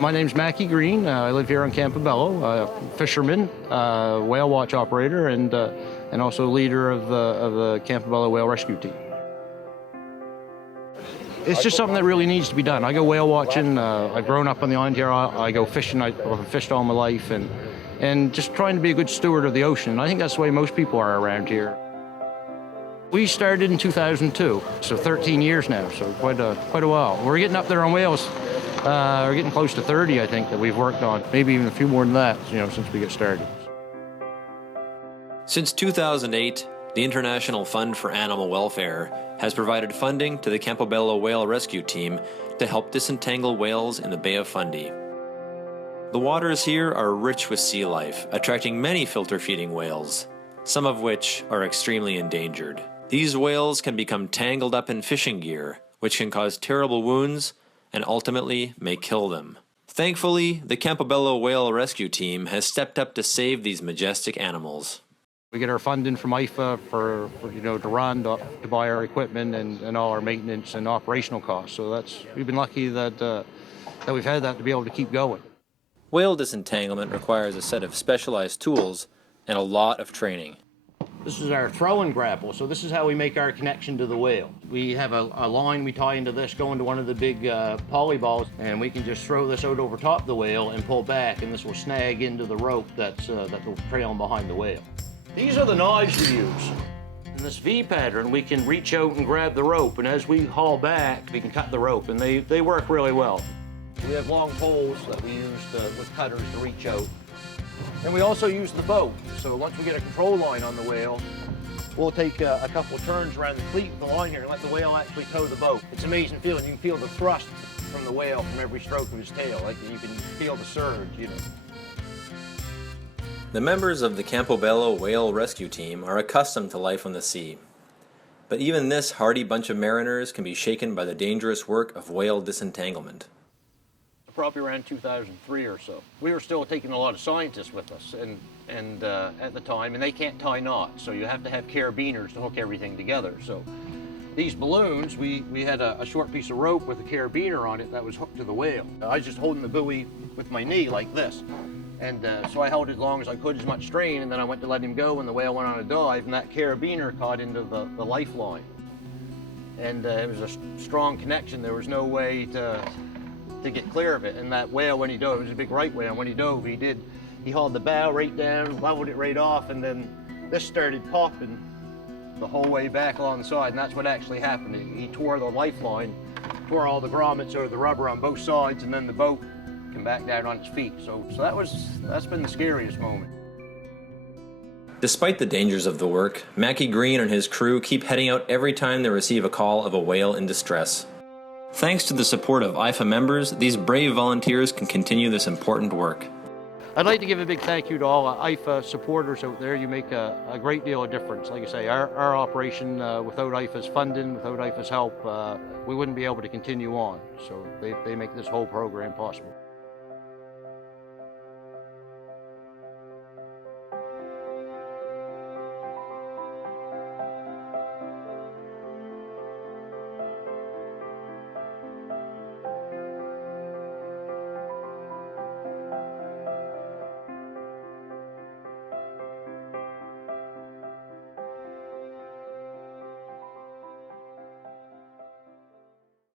My name's Mackie Greene. I live here on Campobello, fisherman, whale watch operator, and also leader of the Campobello Whale Rescue Team. It's just something that really needs to be done. I go whale watching. I've grown up on the island here. I go fishing. I've fished all my life, and just trying to be a good steward of the ocean. And I think that's the way most people are around here. We started in 2002, so 13 years now, so quite a while. We're getting up there on whales. We're getting close to 30, I think, that we've worked on. Maybe even a few more than that, since we got started. Since 2008, the International Fund for Animal Welfare has provided funding to the Campobello Whale Rescue Team to help disentangle whales in the Bay of Fundy. The waters here are rich with sea life, attracting many filter-feeding whales, some of which are extremely endangered. These whales can become tangled up in fishing gear, which can cause terrible wounds and ultimately may kill them. Thankfully, the Campobello Whale Rescue Team has stepped up to save these majestic animals. We get our funding from IFA for to run, to buy our equipment and all our maintenance and operational costs. So we've been lucky that we've had that to be able to keep going. Whale disentanglement requires a set of specialized tools and a lot of training. This is our throw-and grapple, so this is how we make our connection to the whale. We have a line we tie into this, go into one of the big polyballs, and we can just throw this out over top the whale and pull back, and this will snag into the rope that's trailing behind the whale. These are the knives we use. In this V pattern, we can reach out and grab the rope, and as we haul back, we can cut the rope, and they work really well. We have long poles that we use with cutters to reach out. And we also use the boat. So once we get a control line on the whale, we'll take a couple of turns around the fleet with the line here and let the whale actually tow the boat. It's an amazing feeling. You can feel the thrust from the whale from every stroke of his tail. Like you can feel the surge, The members of the Campobello Whale Rescue Team are accustomed to life on the sea. But even this hardy bunch of mariners can be shaken by the dangerous work of whale disentanglement. Probably around 2003 or so. We were still taking a lot of scientists with us and at the time, and they can't tie knots, so you have to have carabiners to hook everything together. So these balloons, we had a short piece of rope with a carabiner on it that was hooked to the whale. I was just holding the buoy with my knee like this. And so I held it as long as I could, as much strain, and then I went to let him go when the whale went on a dive, and that carabiner caught into the lifeline. And it was a strong connection. There was no way to get clear of it. And that whale, when he dove, it was a big right whale, and when he dove, he hauled the bow right down, leveled it right off, and then this started popping the whole way back along the side, and that's what actually happened. He tore the lifeline, tore all the grommets or the rubber on both sides, and then the boat came back down on its feet. So that's been the scariest moment. Despite the dangers of the work, Mackie Greene and his crew keep heading out every time they receive a call of a whale in distress. Thanks to the support of IFA members, these brave volunteers can continue this important work. I'd like to give a big thank you to all IFA supporters out there. You make a great deal of difference. Like I say, our operation, without IFA's funding, without IFA's help, we wouldn't be able to continue on. So they make this whole program possible.